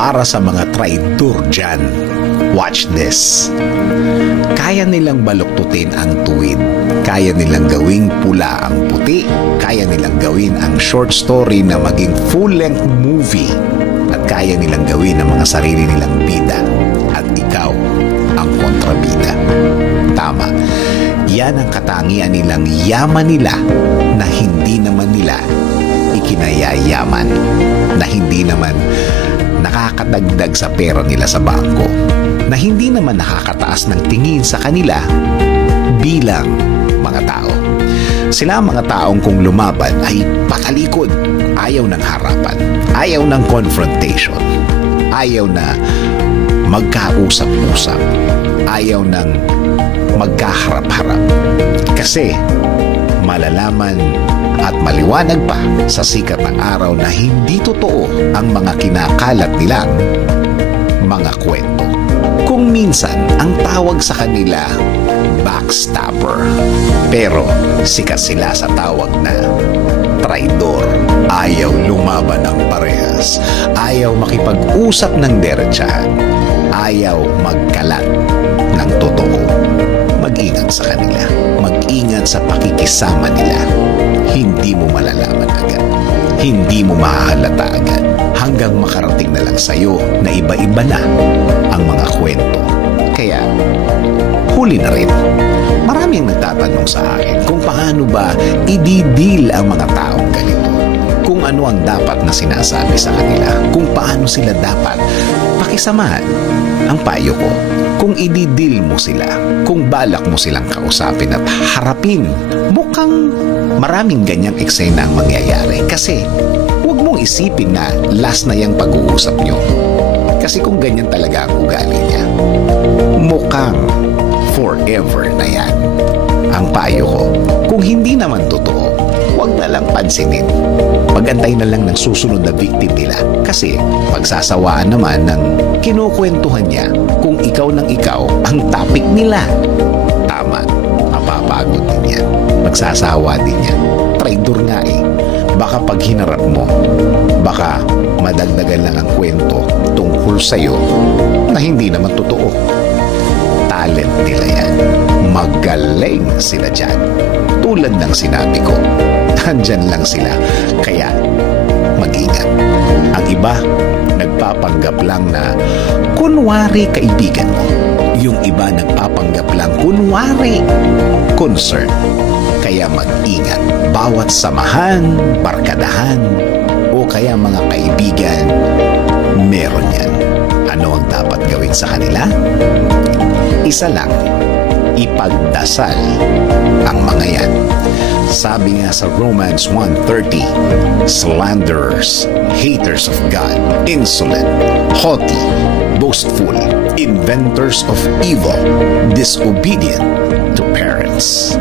para sa mga traidor dyan. Watch this. Kaya nilang baluktutin ang tuwid. Kaya nilang gawing pula ang puti. Kaya nilang gawin ang short story na maging full-length movie. At kaya nilang gawin ang mga sarili nilang bida. At ikaw ang kontrabida. Tama. Yan ang katangian nilang yaman nila na hindi naman nila ikinayayaman. Na hindi naman nakakadagdag sa pera nila sa bangko. Na hindi naman nakakataas ng tingin sa kanila bilang mga tao. Sila ang mga taong kung lumaban ay patalikod. Ayaw ng harapan. Ayaw ng confrontation. Ayaw na magkausap-usap. Ayaw ng magkaharap-harap. Kasi malalaman at maliwanag pa sa sikat ng araw na hindi totoo ang mga kinakalat nilang mga kwento. Kung minsan ang tawag sa kanila backstabber, pero sikat sila sa tawag na traidor. Ayaw lumaban ng parehas. Ayaw makipag-usap ng derechahan. Ayaw magkalat ng totoo. Mag-ingat sa kanila. Mag-ingat sa pakikisama nila. Hindi mo malalaman agad. Hindi mo mahahalata agad. Hanggang makarating na lang sa'yo na iba-iba na ang mga kwento. Kaya, huli na rin. Marami ang nagtatanong sa akin kung paano ba i-deal ang mga taong ganito. Kung ano ang dapat na sinasabi sa kanila. Kung paano sila dapat pakisamahan. Ang payo ko, kung i-deal mo sila, kung balak mo silang kausapin at harapin, mukhang maraming ganyang eksena ang mangyayari. Kasi, huwag mong isipin na last na yung pag-uusap nyo. Kasi kung ganyan talaga ang ugali niya, mukhang forever na yan. Ang payo ko, kung hindi naman totoo, huwag na lang pansinin. Pag-antay na lang ng susunod na victim nila. Kasi pagsasawaan naman ng kinukwentuhan niya kung ikaw ng ikaw ang topic nila. Tama, mapapagod din yan. Magsasawa din yan. Traidor nga eh. Baka pag hinarap mo, baka madagdagan lang ang kwento tungkol sa'yo na hindi naman totoo. Talent nila yan. Magaling sila dyan. Tulad ng sinabi ko, andyan lang sila. Kaya mag-ingat. Ang iba, nagpapanggap lang na kunwari kaibigan mo. Yung iba nagpapanggap lang kunwari concern. Kaya mag-ingat. Bawat samahan, barkadahan, o kaya mga kaibigan, meron yan. Ano ang dapat gawin sa kanila? Isa lang, ipagdasal ang mga yan. Sabi nga sa Romans 1:30, slanderers, haters of God, insolent, haughty, boastful, inventors of evil, disobedient to parents.